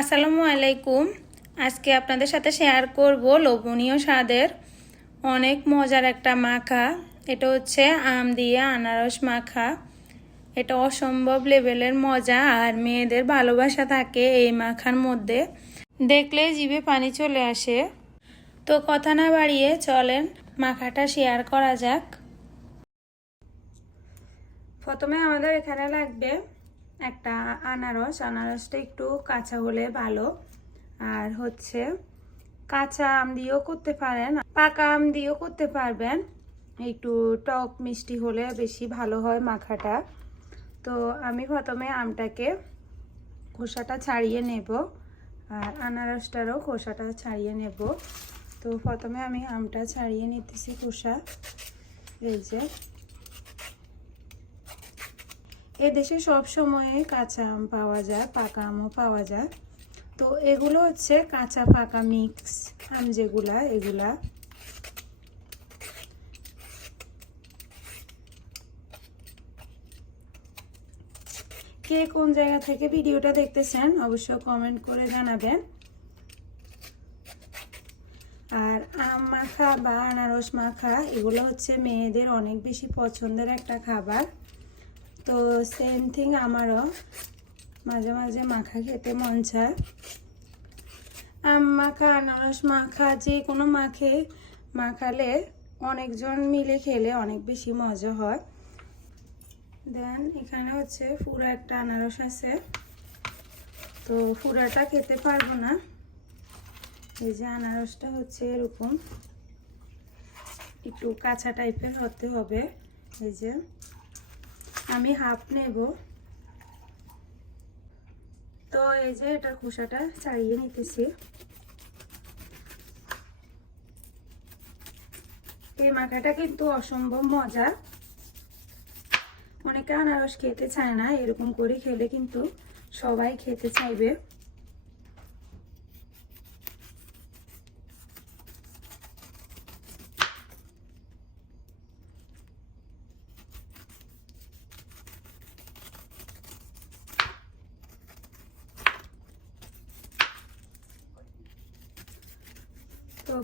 আসসালামু আলাইকুম। আজকে আপনাদের সাথে শেয়ার করব লোভনীয় স্বাদের অনেক মজার একটা মাখা। এটা হচ্ছে আম দিয়ে আনারস মাখা। এটা অসম্ভব লেভেলের মজা আর মেয়েদের ভালোবাসা থাকে এই মাখার মধ্যে। দেখলে জিভে পানি চলে আসে। তো কথা না বাড়িয়ে চলেন মাখাটা শেয়ার করা যাক। প্রথমে আমাদের এখানে লাগবে একটা আনারস। আনারসটা একটু কাঁচা হলে ভালো। আর হচ্ছে কাঁচা আম দিয়েও করতে পারেন। পাকা আম দিয়েও করতে পারবেন। একটু টক মিষ্টি হলে বেশি ভালো হয় মাখাটা। তো আমি প্রথমে আমটাকে খোসাটা ছাড়িয়ে নেব। আর আনারসটারও খোসাটা ছাড়িয়ে নেব। তো প্রথমে আমি আমটা ছাড়িয়ে নিতেছি খোসা। এই যে এদেশে সব সময় কাঁচা আম পাওয়া যায়, পাকা আমও পাওয়া যায়। তো এগুলো হচ্ছে কাঁচা পাকা মিক্স আম যেগুলা, এগুলা। কে কোন জায়গা থেকে ভিডিওটা দেখতেছেন অবশ্যই কমেন্ট করে জানাবেন। আর আম মাখা বা আনারস মাখা, এগুলো হচ্ছে মেয়েদের অনেক বেশি পছন্দের একটা খাবার। তো সেম থিং আমারও। মাঝে মাঝে মাখা খেতে মন চায়। আম মাখা, আনারস মাখা, যে কোনো মাখে মাখালে অনেকজন মিলে খেলে অনেক বেশি মজা হয়। দেন এখানে হচ্ছে পুরো একটা আনারস আছে। তো ফুরাটা খেতে পারব না। এই যে আনারসটা হচ্ছে এরকম। একটু কাঁচা টাইপের হতে হবে। এই যে আমি হাফ নেব। তো এই যে এটার খোসাটা ছাড়িয়ে নিতেছি। এই মাখাটা কিন্তু অসম্ভব মজা। অনেকে আনারস খেতে চায় না, এরকম করে খেলে কিন্তু সবাই খেতে চাইবে।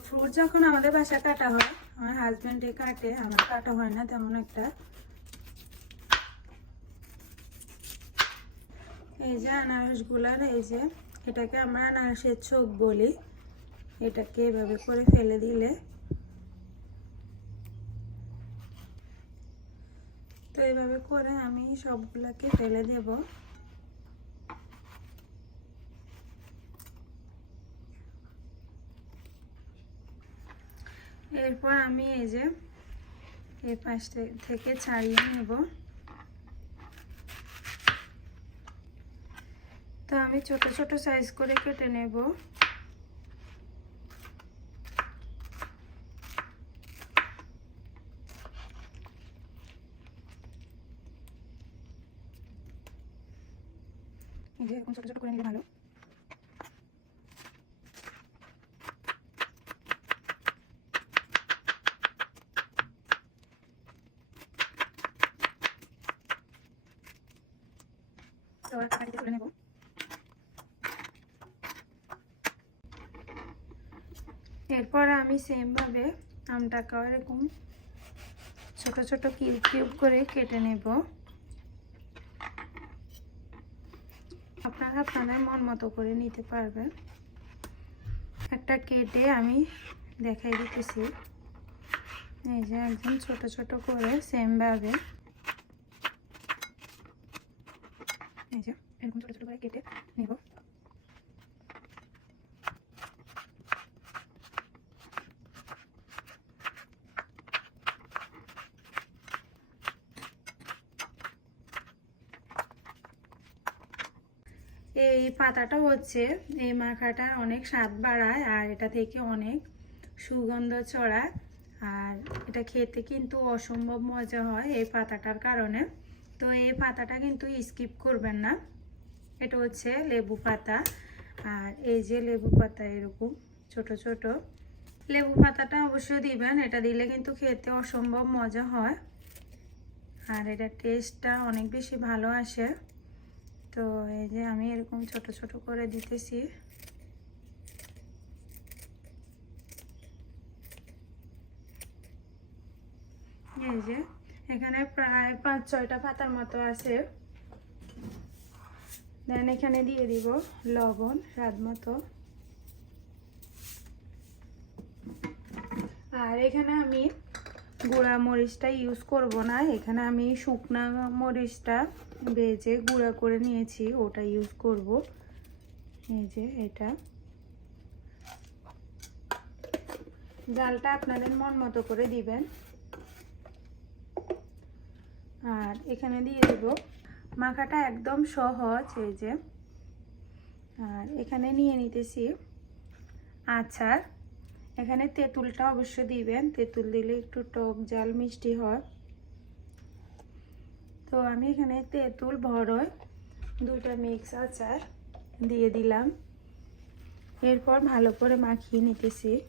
ফ্রুট যখন আমাদের বাসায় কাটা হয়, আমার হাজব্যান্ডে কাটে, আমার কাটা হয় না তেমন একটা। এই যে আনারসগুলার এই যে, এটাকে আমরা আনারসের চোখ বলি। এটাকে এভাবে করে ফেলে দিলে। তো এইভাবে করে আমি সবগুলাকে ফেলে দেব। এরপর আমি এই যে এই পাশ থেকে ছাড়িয়ে নেব। তো আমি ছোট ছোট সাইজ করে কেটে নেব। ছোট ছোট করে নিলে ভালো। এরপর আমি সেমভাবে আমটাকেও এরকম ছোট ছোট কিউব কিউব করে কেটে নেব। আপনারা আপনাদের মন মতো করে নিতে পারবেন। একটা কেটে আমি দেখাই দিতেছি। এই যে একদম ছোট ছোট করে সেমভাবে এই যে, এরকম ছোট ছোট করে কেটে নেব। এই পাতাটা হচ্ছে এই মাখাটার অনেক স্বাদ বাড়ায়, আর এটা থেকে অনেক সুগন্ধ ছড়ায়। আর এটা খেতে কিন্তু অসম্ভব মজা হয় এই পাতাটার কারণে। তো এই পাতাটা কিন্তু স্কিপ করবেন না। এটা হচ্ছে লেবু পাতা। আর এই যে লেবু পাতা এরকম, ছোট ছোট। লেবু পাতাটা অবশ্যই দিবেন, এটা দিলে কিন্তু খেতে অসম্ভব মজা হয়। আর এটা টেস্টটা অনেক বেশি ভালো আসে। তো এই যে আমি এরকম ছোট ছোট করে দিতেছি। এই যে এখানে প্রায় পাঁচ, ছয়টা পাতার মতো আছে। দেন এখানে দিয়ে দিব লবণ, স্বাদ মতো। আর এখানে আমি গুঁড়া মরিচটা ইউজ করব না। এখানে আমি শুকনা মরিচটা ভেজে গুঁড়া করে নিয়েছি, ওটা ইউজ করব। এই যে এটা। জালটা আপনাদের মন মতো করে দিবেন। আর এখানে দিয়ে দেব। মাখাটা একদম সহজ, এই যে। আর এখানে নিয়ে নিতেছি আচার। এখানে তেঁতুলটা অবশ্য দিবেন, তেঁতুল দিলে একটু টক জাল মিষ্টি হয়। তো আমি এখানে তেঁতুল ভরয় দুইটা মিক্স আচার দিয়ে দিলাম। এরপর ভালো করে মাখিয়ে নিতেছি।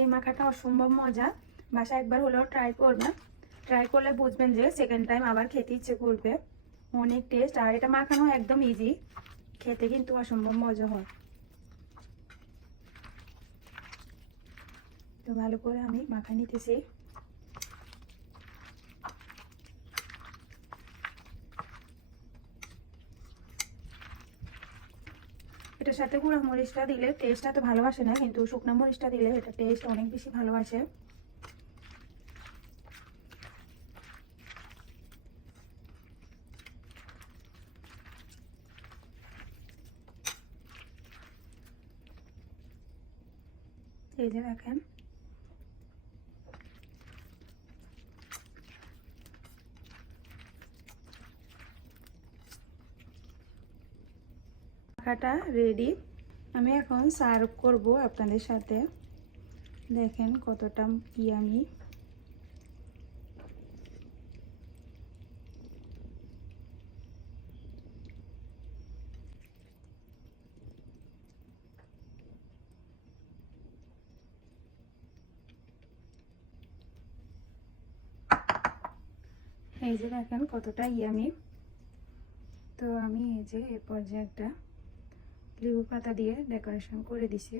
এই মাখাটা অসম্ভব মজা। বাসা একবার হলেও ট্রাই করবেন। ট্রাই করলে বুঝবেন যে সেকেন্ড টাইম আবার খেতে ইচ্ছে করবে। অনেক টেস্ট আর এটা মাখানো একদম ইজি খেতে কিন্তু অসম্ভব মজা হয়। তো ভালো করে আমি মাখা নিতেছি। সাথে গুঁড়া মরিচটা দিলে টেস্টটা তো ভালোবাসে না, কিন্তু শুকনো মরিচটা দিলে এটা টেস্ট অনেক বেশি ভালোবাসে। এই যে দেখেন মাখাটা রেডি আমি এখন সার্ভ করব আপনাদের সাথে। দেখেন কতটা ইয়ামি এই যে দেখেন কতটা ইয়ামি তো আমি এই যে এ পর্যায়ে একটা লেবু পাতা দিয়ে ডেকোরেশন করে দিছি।